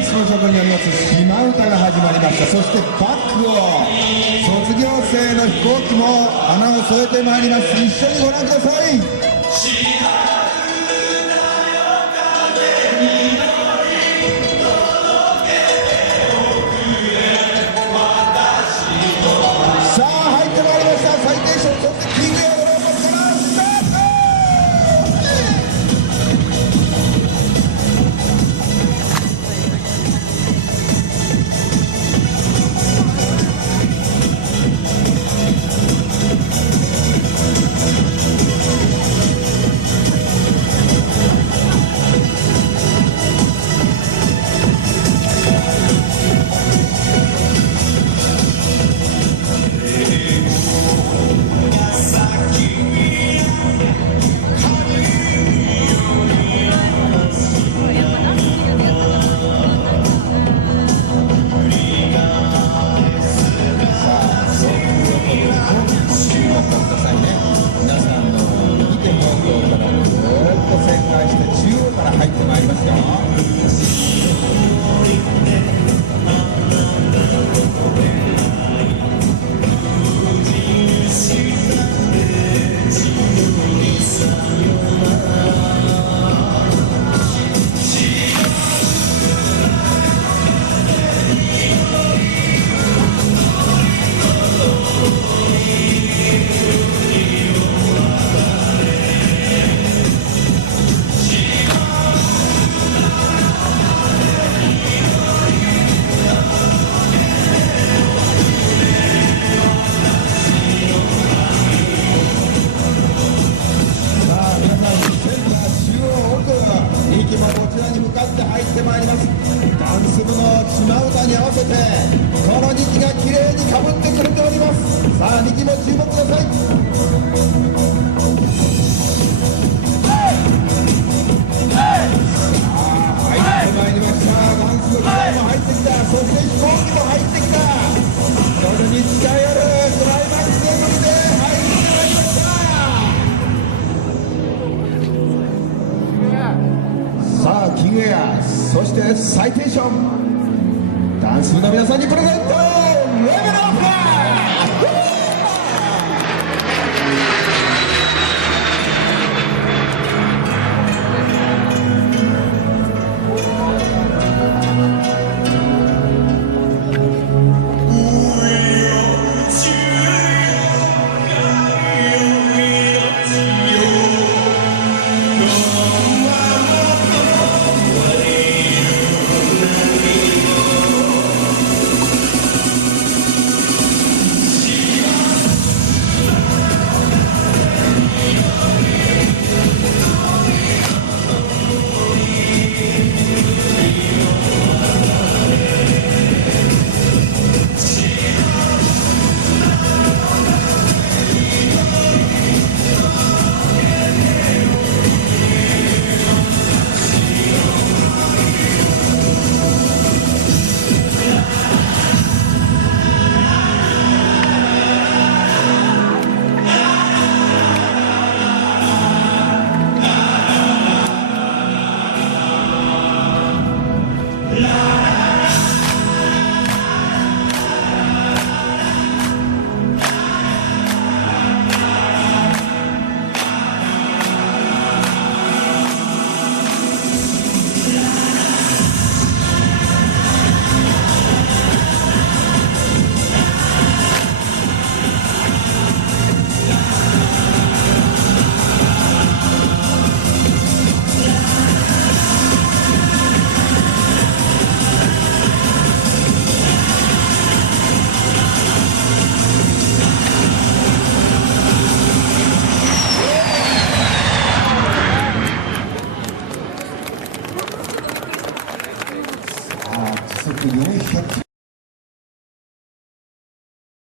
ンスの職によります島唄が始まりました。そしてバックを卒業生の飛行機も花を添えてまいります。一緒にご覧ください。さあ入ってまいりました。サイテーション、そしてキングエアドローマスからスタート。入ってまいりますよ。入ってまいります。ダンス部の島唄に合わせてこの2機が綺麗にかぶってくれております。さあ2機も注目ください。入ってまいりました。ダンス部も入ってきた。そして飛行機も入ってきた。夜に近寄るクライマックスへ向けて入ってまいりました。さあキングエア、そしてサイテーション、ダンス部の皆さんにプレゼント、レベルアップ。400